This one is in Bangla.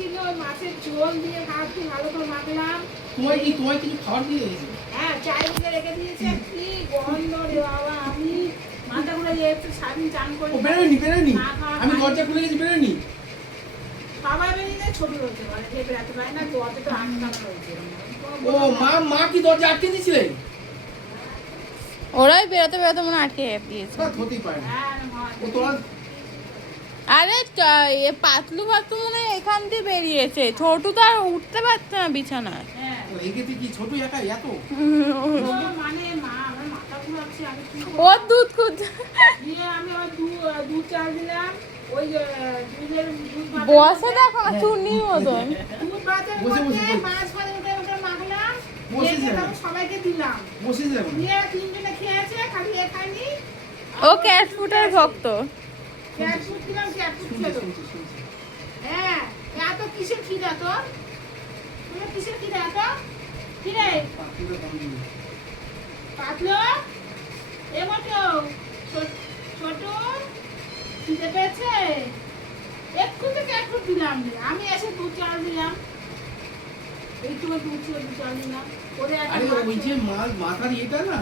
ছিল, ওই মাছের ঝোল দিয়ে ভাত দিয়ে ভালো করে মাখলাম। তোমায় কিছু খাবার দিয়ে দিয়েছে? হ্যাঁ, চাই দিয়ে রেখে দিয়েছে। কি গন্ধ রে বাবা! আমি মাথা ঘুরে একটু সারাদিন চান করি। বেরোয়নি। আমি দরজা খুলে গেছি, বেরোয়নি। সবাই বেরিয়ে ছোট রয়েছে, মানে যে বেড়াতে পারে না, দরজা তো আটকানো রয়েছে। ও মা কি দরজা আটকে দিয়েছিলেন? ওরাই বেরোতে বেরোতে মনে হয় আটকে দিয়েছে। হতেই পারে না। হ্যাঁ, ও তোমার আরে পাতলু মনে হয় এখান দিয়ে বেরিয়েছে, ছোটু তো আর উঠতে পারছে না বিছানায়। হ্যাঁ। এগেতে কি ছোট একা এত? মানে মা আমার মাথা ঘুরাচ্ছে, আমি কি করব? ওর দুধ খুঁজছে। দিয়ে আমি ওই দুধ চাল দিলাম, ওই দুধের দুধ বসে দেখো চুন্নির মতন। দুধ ভাতের বসে মধ্যে বসে। মাছ ভাজা উঠে মাখলাম, বসে দিয়ে যাবে। সবাইকে দিলাম। বসে যাবে। দিয়ে তিনজনে খেয়েছে, খালি এ খাইনি। ও ক্যাট ফুডের ভক্ত। ক্যাট ফুড দিলাম, ক্যাট ফুড খেলো। হ্যাঁ, এত কিসের খিদা তোর? তোর কিসের খিদা এত? কি রে পাতলো? এ মতো ছোট খিদে পেয়েছে? এক্ষুনি ক্যাট ফুড দিলাম রে। আমি এসে দুধ চাল দিলাম, এইটুকু দুধ চাল দিলাম। ওরে একটা আরে মাছ ওই যে মাথার এটা না